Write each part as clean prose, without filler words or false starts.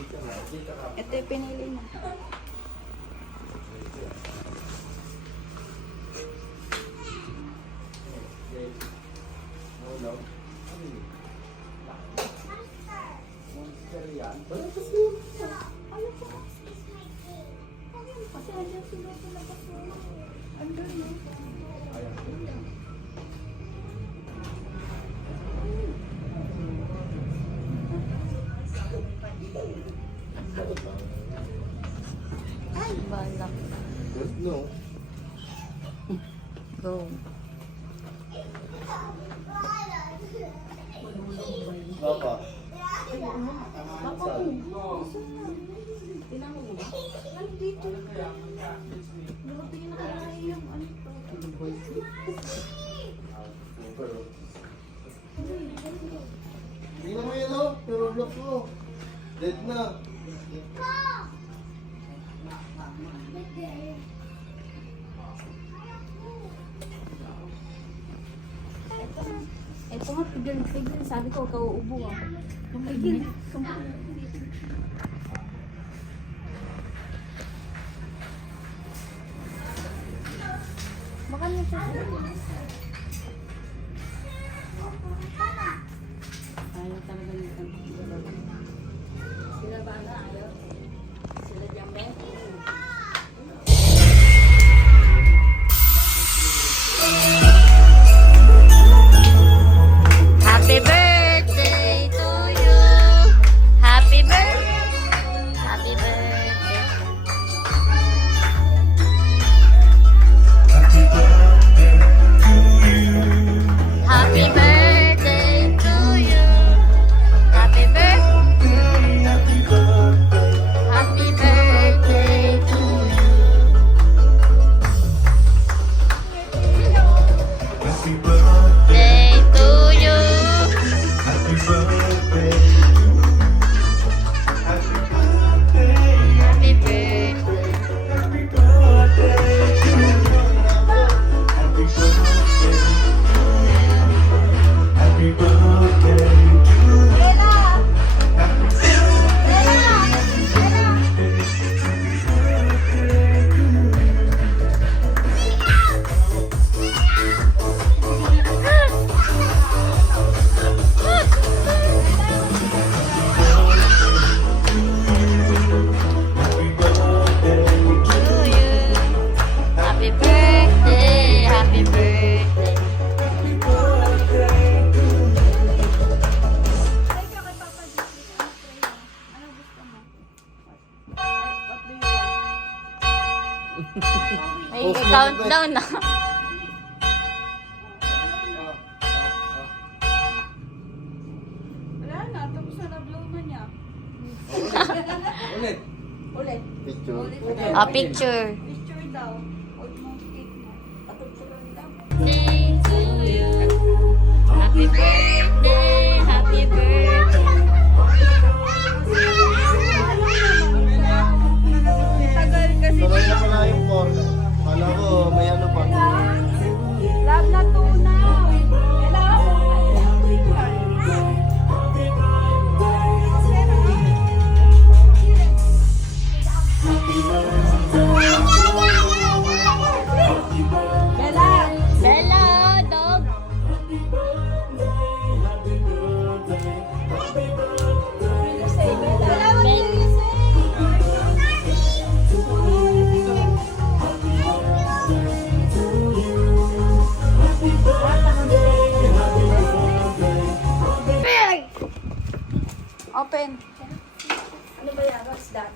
Ito yung pinili mo. Ay, balak. No. Go. Baka. Tinanong mo ba? Nandito. Grabe yung nakakain yung ano to. Hindi naman yun o. Pero block mo. Dead na. Ito nga, pigil. Sabi ko, kauubo ah. Pigil. Baka na siya. Ayaw talaga nito. Sila ba na? Ayaw. Sila dyan ba? Happy birthday to you. Happy birthday. Happy birthday. Happy birthday to you. Happy birthday. Happy birthday to you. Day to you. Happy birthday. To you. Happy birthday. Happy birthday. Ay, countdown na. Wala na, tapos na blow na niya. Ulit. Ulit. Picture. Picture. Picture daw. Huwag mong cake na. Patugturan daw. Day to you. Happy birthday. Happy birthday. Tagal kasi. Tuloy na pala yung pork. Kala ko may ano pa. Love na tuna. Kailangan mo. Bella! Bella! Dog! Open. Ano ba yan? What's that?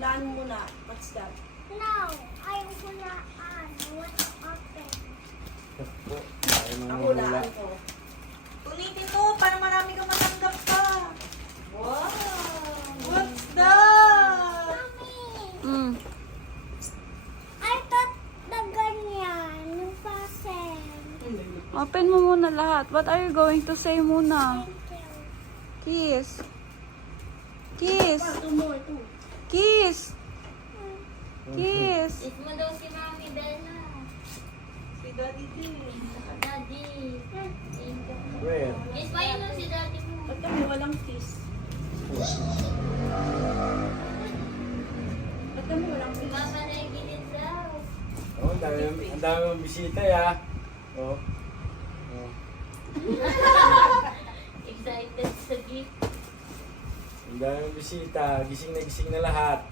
Ulaan mo muna. What's that? No, I wanna what's open. Ang ulaan ko. Ulitin mo para marami kang matanggap pa. Wow! What's that? Mommy, Mm. I thought the ganyan, yung fasten. Open mo muna lahat. What are you going to say muna? Thank you. Kiss. Kiss. Two more, two. Kiss. Kiss. Kiss mo daw si Mami Bella. Si Daddy din. Daddy. Where? Kiss pa yun si Daddy mo. Ba't kami walang kiss? Ang dami mong bisita ya. Oh. Oh. Excited sa gift. Ang dami mong bisita. Gising na lahat.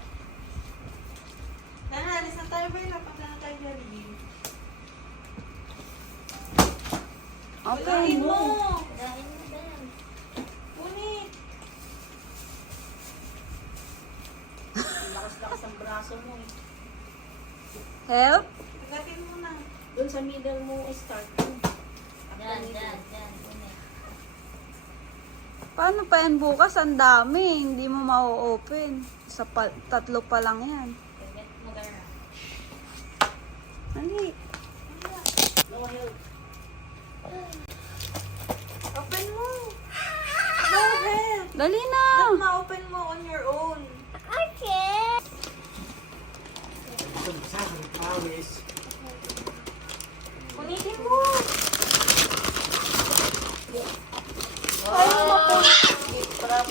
Nana, alis na tayo ba yun? Napunta na tayo Jollibee. Ulitin mo! Dahil mo din. Punit! Lakas-lakas ang braso mo eh. Help? Ulitin mo na. Doon sa middle mo, start mo. Yan. Ulit. Paano pa yan bukas? Ang dami. Hindi mo ma-open. Tatlo pa lang yan. Get mo gara. Ay, No help. Open mo! No help! dali na. Ba't ma-open mo on your own? Okay. Sa pawis. Punitin mo!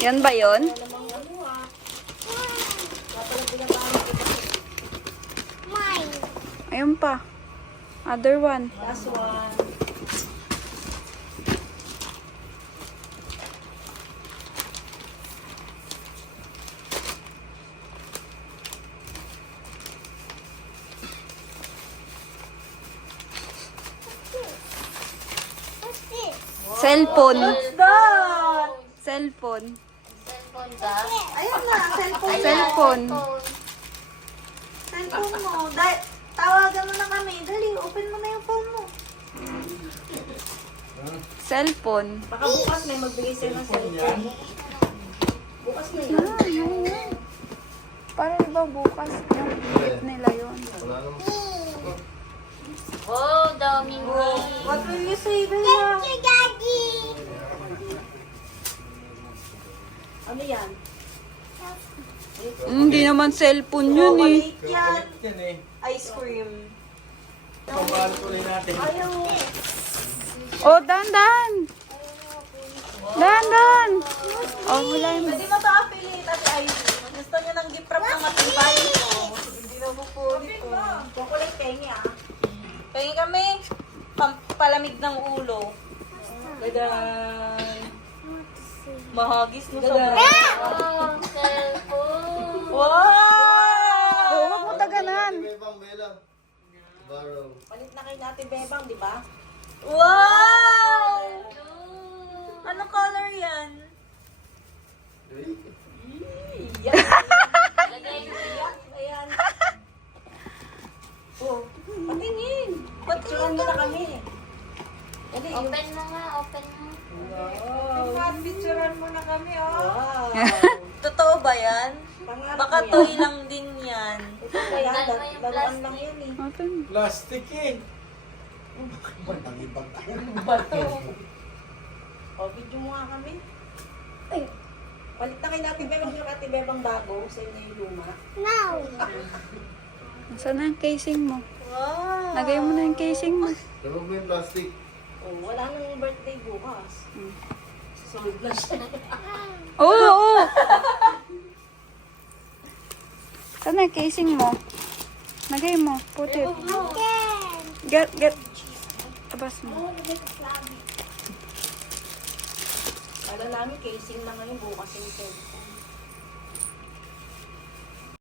Yan ba yun? Mine. Ayun pa. Other one. Last one. What's this? Cellphone. That! Cellphone. Cellphone ka? Ayun na, cellphone. Cellphone. Cellphone mo. Tawagan mo na kami. Dali, open mo na yung phone mo. Cellphone. Baka bukas may magbigay sa'yo ng Yan. cellphone. Bukas na yan. Para diba bukas yung gift nila yun. Wala naman. Oh, daming gift. What will you say, Bella? Thank you, Daddy. Ano yan? Hindi naman cellphone yun eh. Chocolate yan. Yan eh. Ice cream. Pamahal ko rin natin. Ayaw. Oh, dandan. Dandan. Oh, wala yung... Pwede mo ito affiliate at ID. Gusto niyo ng gift wrap na matibay. Hindi na bukulit ko. Chocolate pengi ah. Kaya kami, pampalamig ng ulo. Dadan. Mahagis no Dadan. sobra. Oh, cellphone. Wow! Oh, wag mo taganan. Bebang, Bella. Borrow. Palit na kay Ate Bebang, di ba? Wow! Ano color yan? Lagay mo yun. Ayan. Oh, patingin. Picturean Picturean mo na kami. Dali, yung... Open mo nga, open mo. Wow. Picturean mo na kami, oh. Wow. Totoo ba yan? Pangarap Baka mo yan. toy lang din yan. Ito ba yan? Tanggal mo yung Laruan plastic. lang yan eh. Open. Plastic eh. O, video mo nga kami. Ay, palit na kay Ate Bebang yung Ate Bebang bago. Sa inyo yung luma. Now. Saan na yung casing mo? Wow! Lagay mo na yung casing mo. Lamog mo yung plastic. Oh, wala nang birthday bukas. Susunod na siya. Oo, oo. Saan na yung casing mo? Lagay mo. Put it. Again. Get. Tabas mo. Kala namin casing na ngayon bukas yung cellphone.